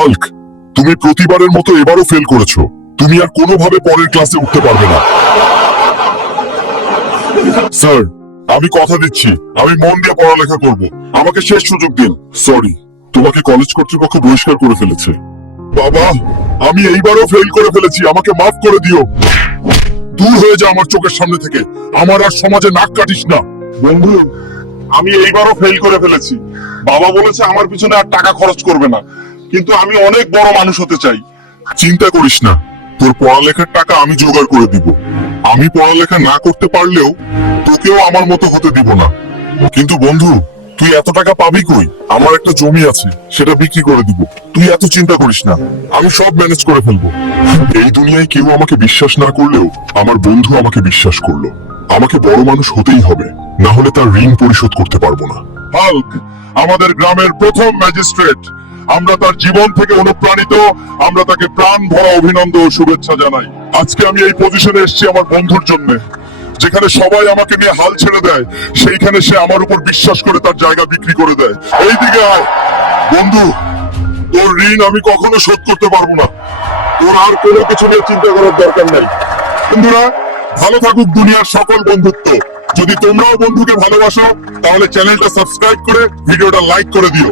Hulk, তুমি প্রতিবারের মতো এবারও ফেল করেছো। তুমি আর কোনোভাবে পরের ক্লাসে উঠতে পারবে না। স্যার, আমি কথা দিচ্ছি, আমি মন দিয়ে পড়ালেখা করব। আমাকে শেষ সুযোগ দিন। সরি, তোমাকে কলেজ কর্তৃপক্ষ বহিষ্কার করে ফেলেছে। বাবা, আমি এইবারও ফেল করে ফেলেছি, আমাকে মাফ করে দিও। দূর হয়ে যা আমার চোখের সামনে থেকে। আমার আর সমাজে নাক কাটিস না। বন্ধু, আমি এইবারও ফেল করে ফেলেছি। বাবা বলেছে আমার পিছনে আর টাকা খরচ করবে না, কিন্তু আমি অনেক বড় মানুষ হতে চাই। চিন্তা করিস না, তোর পড়ালেখার টাকা আমি জোগাড় করে দিব। আমি পড়ালেখা না করতে পারলেও তোকেও আমার মতো হতে দিব না। কিন্তু বন্ধু, তুই এত টাকা পাবি কই? আমার একটা জমি আছে, সেটা বিক্রি করে দিব। তুই এত চিন্তা করিস না, আমি সব ম্যানেজ করে ফেলবো। এই দুনিয়ায় কেউ আমাকে বিশ্বাস না করলেও আমার বন্ধু আমাকে বিশ্বাস করলো। আমাকে বড় মানুষ হতেই হবে, না হলে তার ঋণ পরিশোধ করতে পারবো না। হাল্ক আমাদের গ্রামের প্রথম ম্যাজিস্ট্রেট। আমরা তার জীবন থেকে অনুপ্রাণিত। আমরা তাকে প্রাণ ভরা অভিনন্দন ও শুভেচ্ছা জানাই। আজকে আমি এই পজিশনে এসেছি আমার বন্ধুর জন্য। যেখানে সবাই আমাকে নিয়ে হাল ছেড়ে দেয়, সেইখানে সে আমার উপর বিশ্বাস করে তার জায়গা বিক্রি করে দেয়। এইদিকে আয় বন্ধু, তোর ঋণ আমি কখনো শোধ করতে পারবো না। তোর আর কোনো কিছু নিয়ে চিন্তা করার দরকার নাই। বন্ধুরা, ভালো থাকুক দুনিয়ার সকল বন্ধুত্ব। যদি তোমরাও বন্ধুকে ভালোবাসো, তাহলে চ্যানেলটা সাবস্ক্রাইব করে ভিডিওটা লাইক করে দিও।